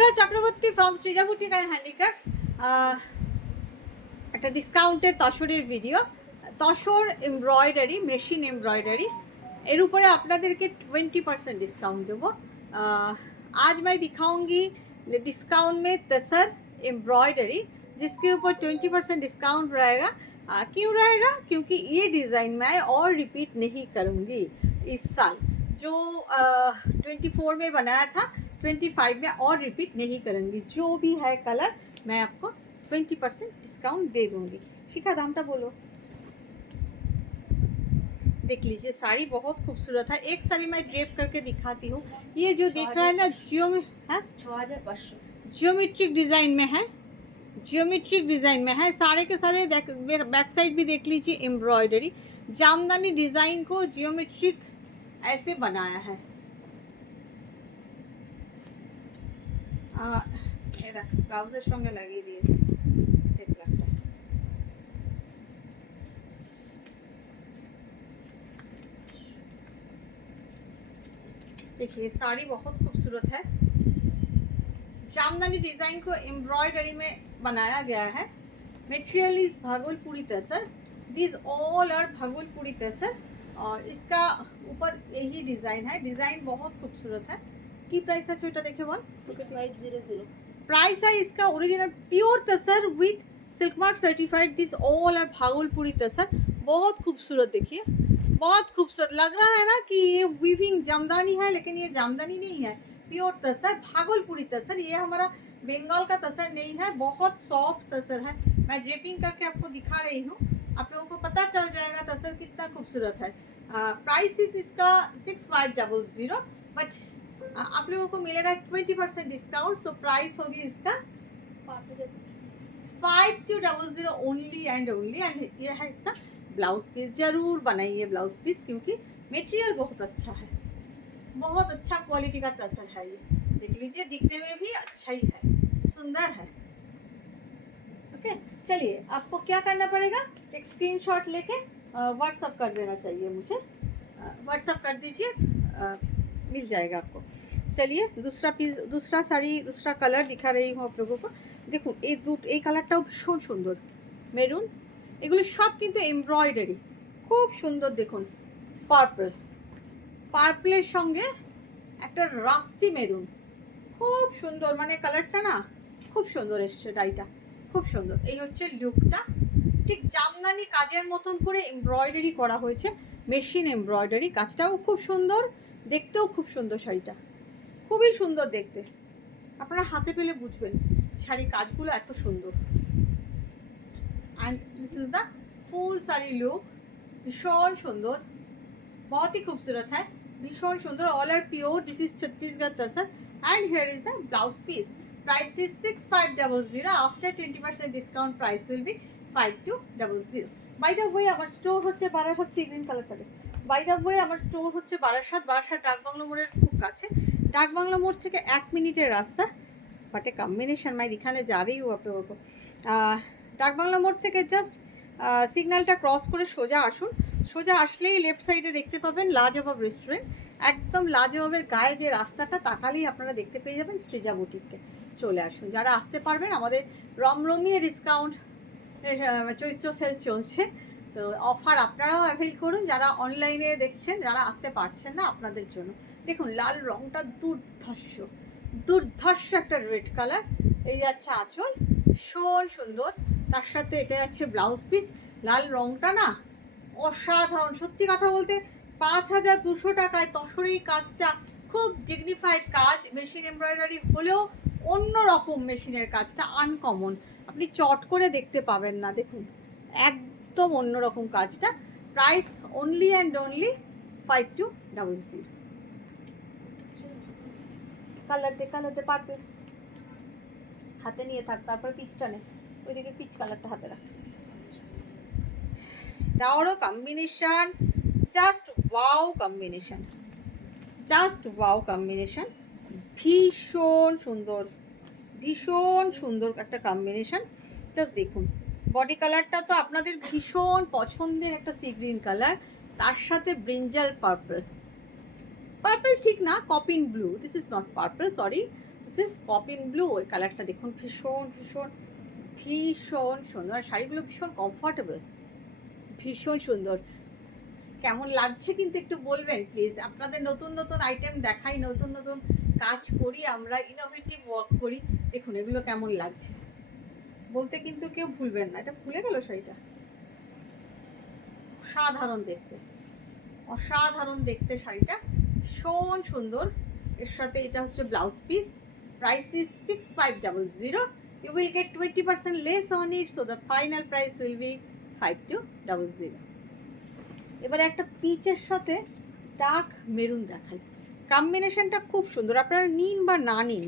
Shubhra Chakraborty from Srija boutique and handicrafts. একটা ডিসকাউন্টের তসরের video, tussar embroidery, machine embroidery, এর উপরে আপনাদেরকে 20% डिस्काउंट देवो। आज मैं दिखाऊंगी डिस्काउंट में तसर एम्ब्रॉयडरी, जिसके ऊपर 20% डिस्काउंट रहेगा। क्यों रहेगा? क्योंकि ये डिज़ाइन मैं और रिपीट नहीं करूँगी इस साल। जो 24 में बनाया था 25 में और रिपीट नहीं करूँगी। जो भी है कलर मैं आपको 20% डिस्काउंट दे दूँगी। शिखा दामटा बोलो। देख लीजिए साड़ी बहुत खूबसूरत है। एक साड़ी मैं ड्रेप करके दिखाती हूँ। ये जो देख रहा है ना जियोमेट्रिक डिज़ाइन में है, जियोमेट्रिक डिज़ाइन में है। सारे के सारे बैक साइड भी देख लीजिए एम्ब्रॉयडरी, जामदानी डिज़ाइन को जियोमेट्रिक ऐसे बनाया है। ब्लाउजेर संगे লাগিয়ে দিয়েছি স্টেপ লাইনটা। देखिए साड़ी बहुत खूबसूरत है। जामदानी डिज़ाइन को एम्ब्रॉयडरी में बनाया गया है। Material is Bhagalpuri tussar. This all are Bhagalpuri tussar और इसका ऊपर यही डिज़ाइन है। डिज़ाइन बहुत खूबसूरत है। की प्राइस है छोटा देखे बोल 6500 प्राइस है इसका। Original pure tussar with silk mark certified. This all are Bhagalpuri tussar. बहुत खूबसूरत, देखिए बहुत खूबसूरत लग रहा है ना कि ये वीविंग जामदानी है, लेकिन ये जामदानी नहीं है, प्योर तसर भागलपुरी तसर। ये हमारा बंगाल का तसर नहीं है। बहुत सॉफ्ट तसर है। मैं ड्रेपिंग करके आपको दिखा रही हूँ, आप लोगों को पता चल जाएगा तसर कितना खूबसूरत है। प्राइस इज इसका 6500, बट आप लोगों को मिलेगा 20% डिस्काउंट। सो प्राइस होगी इसका 5200 ओनली एंड ओनली। एंड ये है इसका ब्लाउज पीस। जरूर बनाइए ब्लाउज पीस, क्योंकि मटेरियल बहुत अच्छा है, बहुत अच्छा क्वालिटी का तसर है। ये देख लीजिए, दिखने में भी अच्छा ही है, सुंदर है। ओके, चलिए आपको क्या करना पड़ेगा, एक स्क्रीनशॉट लेके व्हाट्सअप कर देना चाहिए मुझे। व्हाट्सअप कर दीजिए, मिल जाएगा आपको। चलिए दूसरा पीस, दूसरा साड़ी, दूसरा कलर दिखा रही हूँ आप लोगों को। দেখুন এই কালারটাও ভীষণ সুন্দর, মেরুন। এগুলো সব কিন্তু এমব্রয়ডারি, খুব সুন্দর। দেখুন পার্পল, পার্পলের সঙ্গে একটা রাস্টি মেরুন, খুব সুন্দর। মানে কালারটা না খুব সুন্দর এসছে, ডাইটা খুব সুন্দর। এই হচ্ছে লুকটা, ঠিক জামদানি কাজের মতন করে এমব্রয়ডারি করা হয়েছে, মেশিন এমব্রয়ডারি। কাজটাও খুব সুন্দর, দেখতেও খুব সুন্দর। শাড়িটা খুবই সুন্দর দেখতে, আপনারা হাতে পেলে বুঝবেন শাড়ি কাজগুলো এত সুন্দর। And this is the full sari look, भीषण सुंदर, बहुत ही खूबसूरत है, भीषण सुंदर। All are pure. This is Chhattisgarh tussar and here is the blouse piece. Price is 6500। After 20% discount price will be 5200। By the way আমার স্টোর হচ্ছে বারাসাত। সি গ্রিন কালারটা দে। বাই দ্য ওয়ে আমার স্টোর হচ্ছে বারাসাত, বারাসাত ডাকবাংলো মোড়ের খুব কাছে। डाकबांगला मोड़ থেকে 1 मिनटेर रास्ता। बट ए कम्बिनेशन मैं दिखाने जा रही हूँ आप लोगों को। डाकबांगला मोड़ থেকে জাস্ট সিগন্যালটা ক্রস করে সোজা আসুন। সোজা আসলেই লেফট সাইডে দেখতে পাবেন লাজবাব রেস্টুরেন্ট। একদম লাজবাবের গায়ে যে রাস্তাটা তাকালেই আপনারা দেখতে পেয়ে যাবেন সৃজা বুটিককে। চলে আসুন, যারা আসতে পারবেন। আমাদের রমরমিয়ে ডিসকাউন্ট চৈত্র সেল চলছে, তো অফার আপনারাও অ্যাভেল করুন। যারা অনলাইনে দেখছেন, যারা আসতে পারছেন না, আপনাদের জন্য। দেখুন লাল রংটা দুর্ধর্ষ, দুর্ধর্ষ একটা রেড কালার। এই যাচ্ছে আঁচল, ভীষণ সুন্দর। তার সাথে এটা যাচ্ছে ব্লাউজ পিস। লাল রংটা না অসাধারণ। সত্যি কথা বলতে 5200 টাকায় তসর এই কাজটা খুব ডিগনিফাইড কাজ। মেশিন এমব্রয়ডারি হলেও অন্য রকম মেশিনের কাজটা, আনকমন, আপনি চট করে দেখতে পাবেন না। দেখুন একদম অন্যরকম কাজটা। Price only and only 5200। Colour দে, কালার দে, পার্পল হাতে নিয়ে থাক, তারপর পিচটা নে, ওইদিকে পিচ কালারটা হাতে রাখ। এটারও combination just wow combination, just wow combination. ভীষণ সুন্দর, ভীষণ সুন্দর একটা কম্বিনেশন। জাস্ট দেখুন বডি কালারটা তো আপনাদের ভীষণ পছন্দের একটা সি গ্রিন কালার, তার সাথে ব্রিঞ্জাল পার্পল। পার্পল ঠিক না, copen blue. This is not purple, sorry, this is copen blue. ওই কালারটা দেখুন ভীষণ ভীষণ ভীষণ সুন্দর, শাড়িগুলো ভীষণ কমফর্টেবল, ভীষণ সুন্দর। কেমন লাগছে কিন্তু একটু বলবেন প্লিজ। আপনাদের নতুন নতুন আইটেম দেখাই, নতুন নতুন কাজ করি আমরা, ইনোভেটিভ ওয়ার্ক করি। দেখুন এগুলো কেমন লাগছে বলতে কিন্তু কেউ ভুলবেন না। এটা খুলে গেল শাড়িটা, অসাধারণ দেখতে, অসাধারণ দেখতে শাড়িটা, ভীষণ সুন্দর। এর সাথে এটা হচ্ছে blouse piece. Price is 6500। You will get 20% less on it, so the final price will be 5200। এবারে একটা পিচের সাথে ডার্ক মেরুন দেখাই, কম্বিনেশনটা খুব সুন্দর। আপনারা নিন বা না নিন,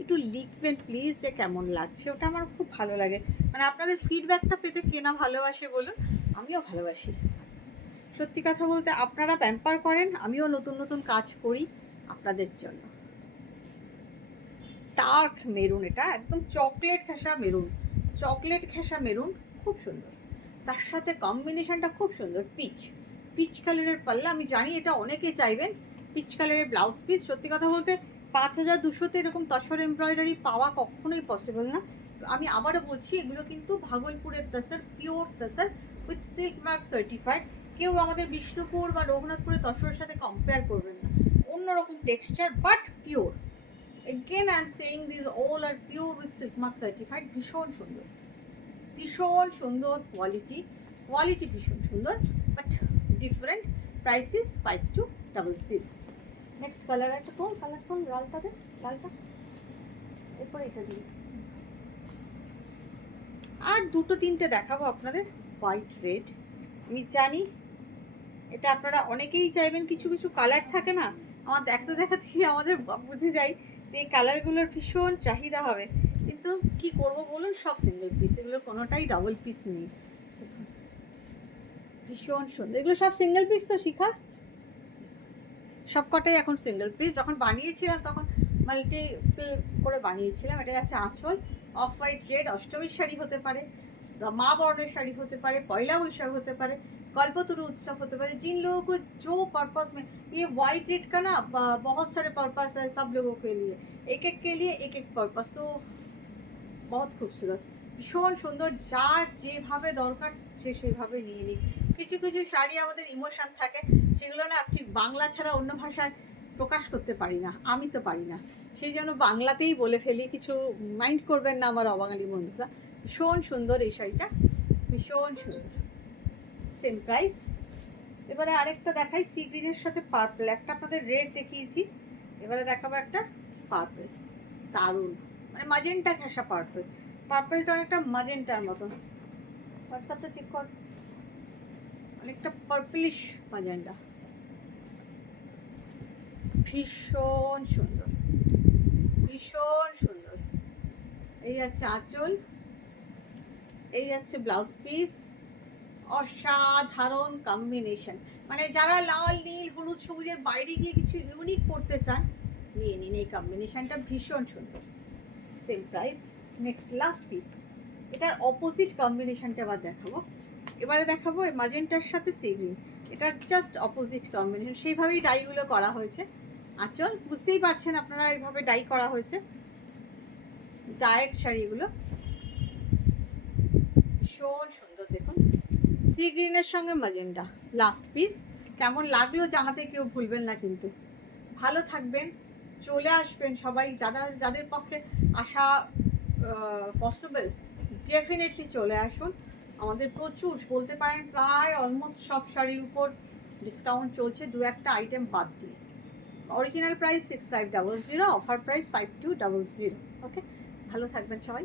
একটু লিখবেন প্লিজ যে কেমন লাগছে। ওটা আমার খুব ভালো লাগে, মানে আপনাদের ফিডব্যাকটা পেতে কেনা ভালোবাসে বলুন, আমিও ভালোবাসি। সত্যি কথা বলতে আপনারা প্যাম্পার করেন, আমিও নতুন নতুন কাজ করি আপনাদের জন্য। ডার্ক মেরুন, এটা একদম চকলেট ঘেঁষা মেরুন, চকলেট ঘেঁষা মেরুন, খুব সুন্দর। তার সাথে কম্বিনেশনটা খুব সুন্দর, পিচ পিচ কালারের পাল্লা। আমি জানি এটা অনেকে চাইবেন, পিচ কালারের ব্লাউজ পিস। সত্যি কথা বলতে 5200-তে এরকম তসর এমব্রয়ডারি পাওয়া কখনোই পসিবল না। আমি আবারও বলছি, এগুলো কিন্তু ভাগলপুরের tussar, pure tussar with silk mark certified. কেউ আমাদের বিষ্ণুপুর বা রঘুনাথপুরের তসরের সাথে কম্পেয়ার করবেন না, অন্যরকম texture but pure. Again I am saying these all are pure with silk mark certified. ভীষণ সুন্দর, ভীষণ সুন্দর কোয়ালিটি, কোয়ালিটি ভীষণ সুন্দর but different. Price is 5200। Next colour একটা কোন কালার, কোন লালটা দেন, লালটা এরপর এটা দিন। আর দুটো তিনটে দেখাবো আপনাদের, হোয়াইট রেড। আমি জানি এটা আপনারা অনেকেই চাইবেন, কিছু কিছু কালার থাকে না, আমার দেখতে দেখাতেই আমাদের বুঝে যাই যে এই কালারগুলোর ভীষণ চাহিদা হবে, কিন্তু কি করব বলুন, সব সিঙ্গেল পিস, এগুলো কোনোটাই ডাবল পিস নেই। ভীষণ সুন্দর, এগুলো সব সিঙ্গেল পিস তো শিখা, সব কটাই এখন সিঙ্গেল পিস। যখন বানিয়েছিলাম তখন মাল্টি করে বানিয়েছিলাম। এটা আছে আঁচল, অফ হোয়াইট রেড, অষ্টমীর শাড়ি হতে পারে, মা বর্ণের শাড়ি হতে পারে, পয়লা বৈশাখ হতে পারে, कल्पतरु उत्सव होते पारे। जिन लोगों को जो पर्पस में, ये वाइट रेड का ना बहुत सारे पर्पस है सब लोगों के लिए, एक एक के लिए एक एक पर्पस। तो बहुत खूबसूरत, ভীষণ সুন্দর, যার যেভাবে দরকার সে সেইভাবে নিয়ে নিই। কিছু কিছু শাড়ি আমাদের ইমোশন থাকে, সেগুলো না ঠিক বাংলা ছাড়া অন্য ভাষায় প্রকাশ করতে পারি না, আমি তো পারি না, সেই জন্য বাংলাতেই বলে ফেলি। কিছু মাইন্ড করবেন না আমার অবাঙালি বন্ধুরা। ভীষণ সুন্দর এই শাড়িটা, ভীষণ সুন্দর, সেম প্রাইস। এবারে আরেকটা দেখাই, সি গ্রিনের সাথে পার্পল। একটা আপনাদের রেড দেখিয়েছি, এবারে দেখাবো একটা পার্পল, দারুণ, মানে মাজেন্টা ঘেঁষা পার্পল। পার্পলটা অনেকটা মাজেন্টার মতো, হোয়াটসঅ্যাপটা চেক কর, অনেকটা পার্পলিশ মাজেন্টা, ভীষণ সুন্দর, ভীষণ সুন্দর। এই আছে আঁচল, এই আছে ব্লাউজ পিস, অসাধারণ কম্বিনেশন। মানে যারা লাল নীল হলুদ সবুজের বাইরে গিয়ে কিছু ইউনিক করতে চান, নিয়ে নিন, এই কম্বিনেশনটা ভীষণ সুন্দর, same price. Next last piece, এটার অপোজিট কম্বিনেশনটা আবার দেখাবো। এবারে দেখাবো এই মাজেন্টার সাথে সি গ্রিন, এটার জাস্ট অপোজিট কম্বিনেশন, সেইভাবেই ডাইগুলো করা হয়েছে। আঁচল বুঝতেই পারছেন আপনারা, এইভাবে ডাই করা হয়েছে। ডায়ের শাড়িগুলো ভীষণ সুন্দর, দেখুন সি গ্রিনের সঙ্গে ম্যাজেন্টা। লাস্ট পিস কেমন লাগলো জানাতে কেউ ভুলবেন না কিন্তু। ভালো থাকবেন, চলে আসবেন সবাই, যাদের পক্ষে আসা পসিবল, ডেফিনেটলি চলে আসুন। আমাদের প্রচুর বলতে পারেন, প্রায় অলমোস্ট সব শাড়ির উপর ডিসকাউন্ট চলছে, দু একটা আইটেম বাদ দিয়ে। Original price 6500, offer price 5200। ওকে, ভালো থাকবেন সবাই।